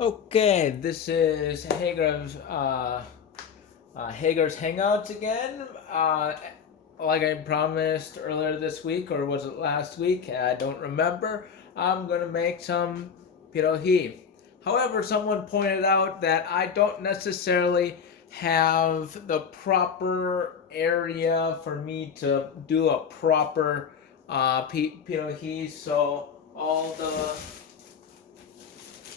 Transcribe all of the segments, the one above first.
Okay, this is Hager's Hangouts again. Like I promised earlier this week, or was it last week? I don't remember. I'm gonna make some pierogi. However, someone pointed out that I don't necessarily have the proper area for me to do a proper pierogi, so all the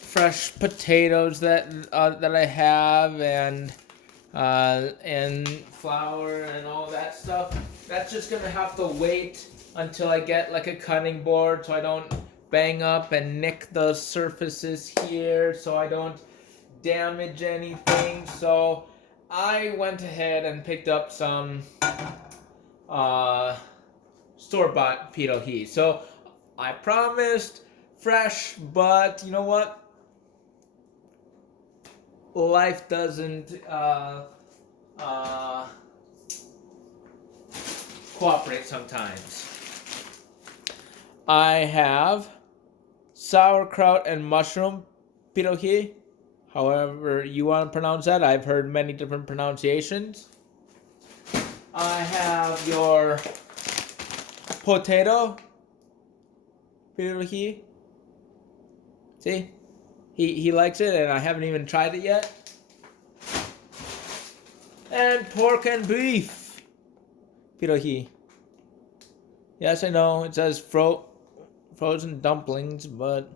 fresh potatoes that I have and flour and all that stuff. That's just gonna have to wait until I get like a cutting board so I don't bang up and nick the surfaces here, so I don't damage anything. So I went ahead and picked up some uh, store-bought pierogi. So I promised fresh, but you know what? Life doesn't uh, cooperate sometimes. I have sauerkraut and mushroom pierogi. However you want to pronounce that, I've heard many different pronunciations. I have your potato pierogi. See? He likes it, and I haven't even tried it yet. And pork and beef pierogi. Yes, I know it says frozen dumplings, but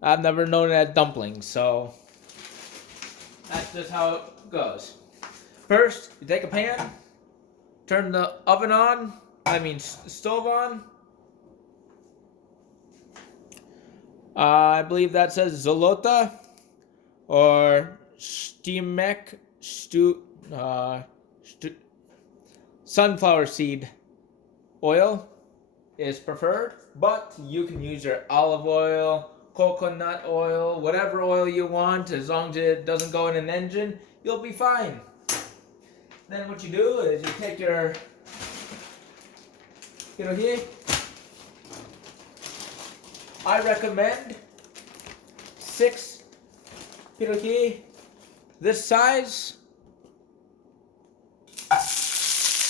I've never known it as dumplings, so that's just how it goes. First, you take a pan, turn the oven on, stove on. I believe that says Zolota or Stimek sunflower seed oil is preferred, but you can use your olive oil, coconut oil, whatever oil you want. As long as it doesn't go in an engine, you'll be fine. Then what you do is you take your here. I recommend 6 pierogi this size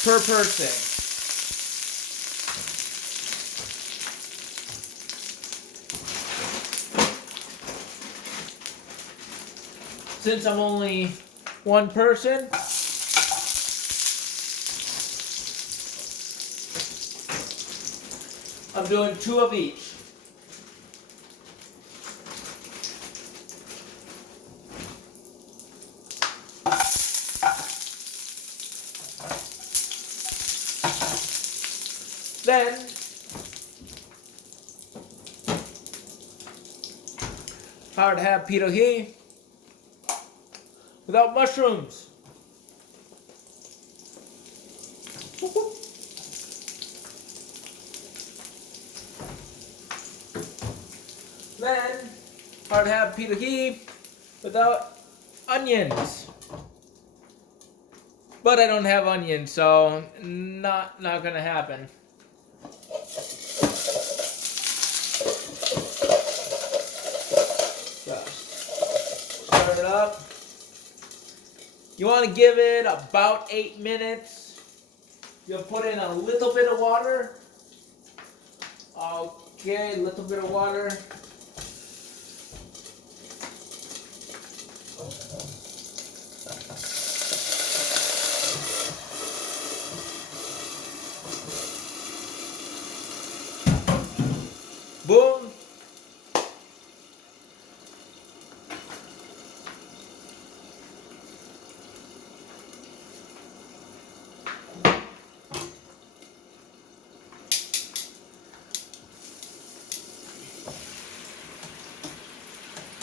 per person. Since I'm only one person, I'm doing 2 of each. Then hard to have pierogi without mushrooms. Then hard to have pierogi without onions. But I don't have onions, so not gonna happen. Start it up. You want to give it about 8 minutes. You'll put in a little bit of water. Okay, a little bit of water. Boom.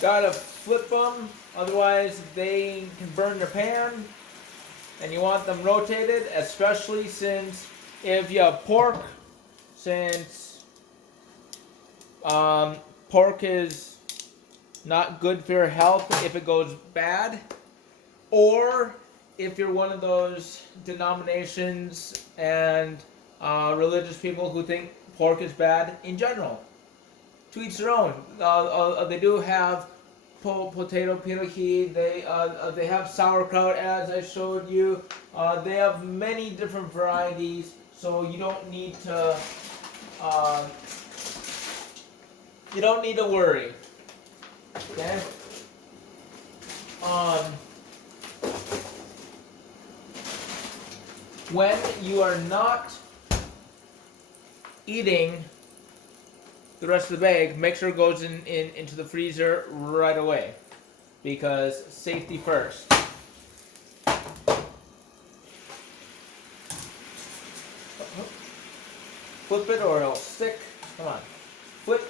Gotta flip them, otherwise they can burn your pan. And you want them rotated, especially since if you have pork, since pork is not good for your health if it goes bad, or if you're one of those denominations and religious people who think pork is bad in general. To each their own. They do have potato pierogi. They have sauerkraut, as I showed you. They have many different varieties, so you don't need to uh, worry. Okay. Um, when you are not eating the rest of the bag, make sure it goes into the freezer right away, because safety first. Flip it or it'll stick. Come on. Flip.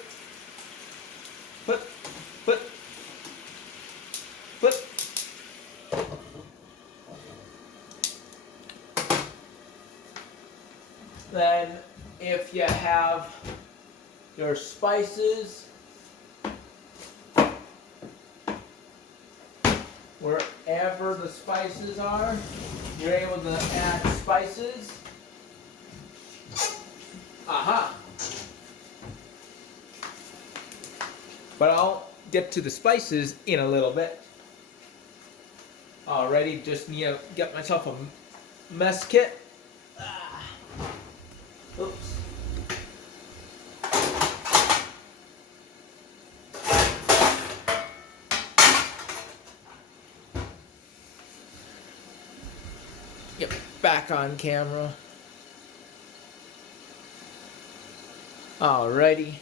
Flip. Flip. Flip. Then if you have your spices, wherever the spices are, you're able to add spices. Aha! But I'll get to the spices in a little bit. Alrighty, just need to get myself a mess kit. Oops. Get back on camera. Alrighty.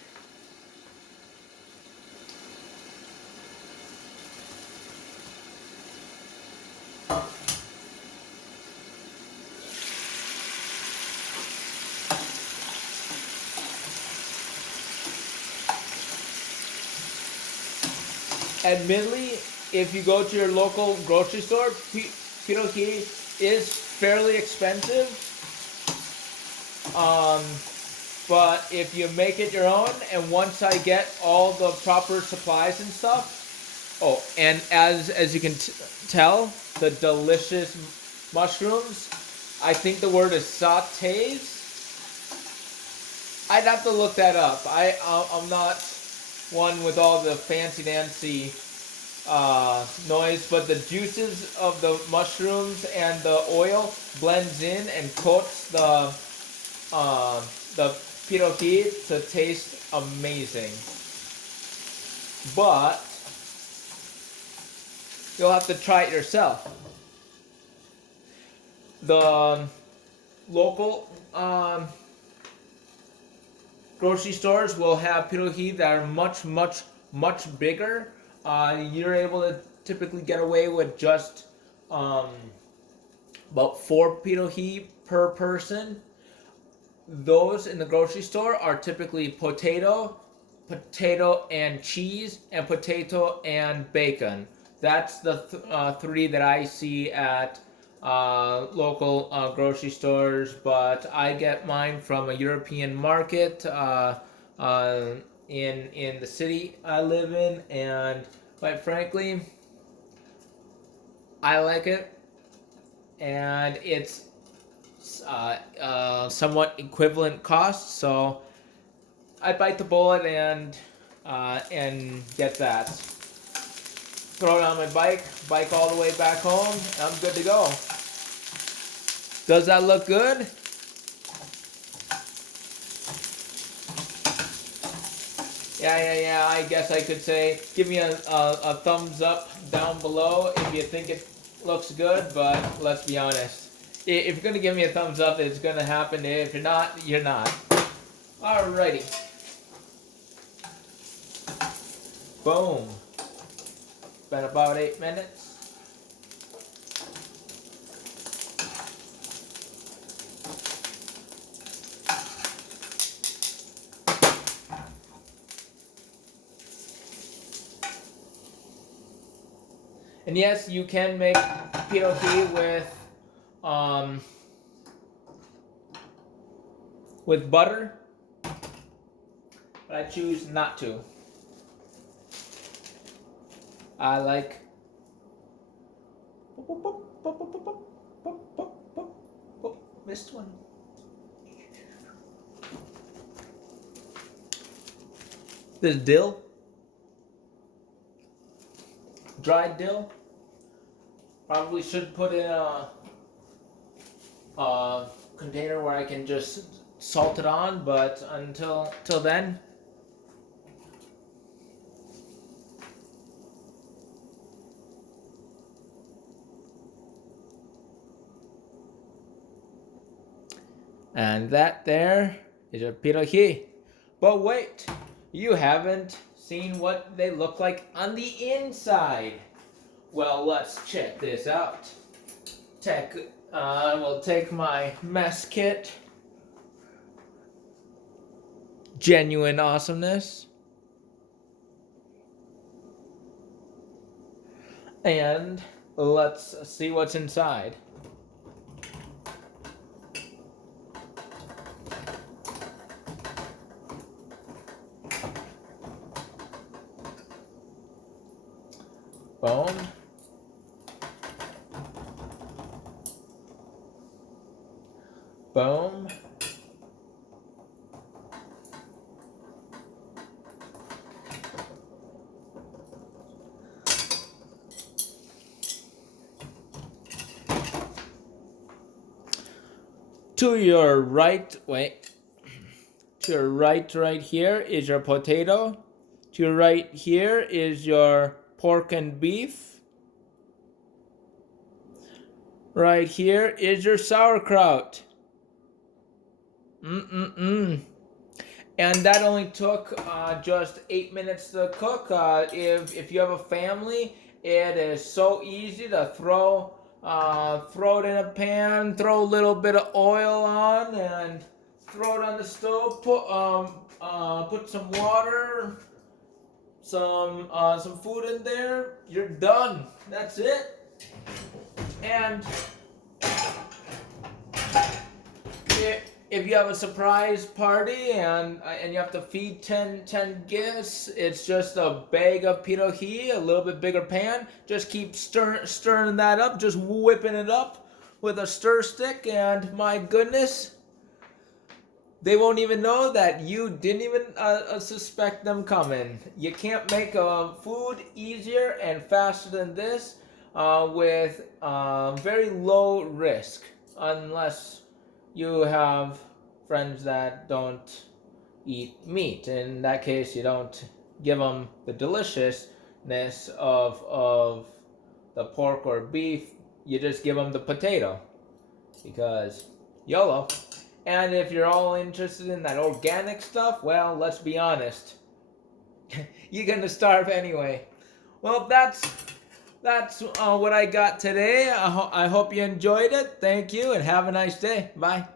Admittedly, if you go to your local grocery store, pierogi is fairly expensive. But if you make it your own, and once I get all the proper supplies and stuff, oh, and as you can tell, the delicious mushrooms, I think the word is sautés. I'd have to look that up. I'm not one with all the fancy dancy noise, but the juices of the mushrooms and the oil blends in and coats the pierogi to taste amazing. But you'll have to try it yourself. The local grocery stores will have pierogi that are much bigger. You're able to typically get away with just about 4 pierogi per person. Those in the grocery store are typically potato and cheese, and potato and bacon. That's the 3 that I see at local grocery stores, but I get mine from a European market in the city I live in, and quite frankly, I like it, and it's somewhat equivalent cost, so I bite the bullet and get that. Throw it on my bike all the way back home, and I'm good to go. Does that look good? Yeah, I guess I could say, give me a thumbs up down below if you think it looks good, but let's be honest. If you're going to give me a thumbs up, it's going to happen. If you're not, you're not. Alrighty. Boom. Been about 8 minutes. And yes, you can make pierogi with butter, but I choose not to. I like missed one. This dill. dried dill. Probably should put in a container where I can just salt it on, but till then. And that there is a pierogi. But wait, you haven't seen what they look like on the inside. Well, let's check this out. We'll take my mess kit. Genuine awesomeness. And let's see what's inside. Boom. Boom. To your right, to your right here is your potato. To your right here is your pork and beef. Right here is your sauerkraut. And that only took just 8 minutes to cook. If you have a family, it is so easy to throw it in a pan, throw a little bit of oil on, and throw it on the stove. Put some water, some food in there. You're done. That's it. And if you have a surprise party and you have to feed 10 guests, it's just a bag of pierogi, a little bit bigger pan. Just keep stirring that up, just whipping it up with a stir stick, and my goodness, they won't even know that you didn't even suspect them coming. You can't make food easier and faster than this with very low risk, unless you have friends that don't eat meat. In that case, you don't give them the deliciousness of the pork or beef. You just give them the potato, because YOLO. And if you're all interested in that organic stuff, well, let's be honest, you're gonna starve anyway. Well, that's what I got today. I hope you enjoyed it. Thank you, and have a nice day. Bye.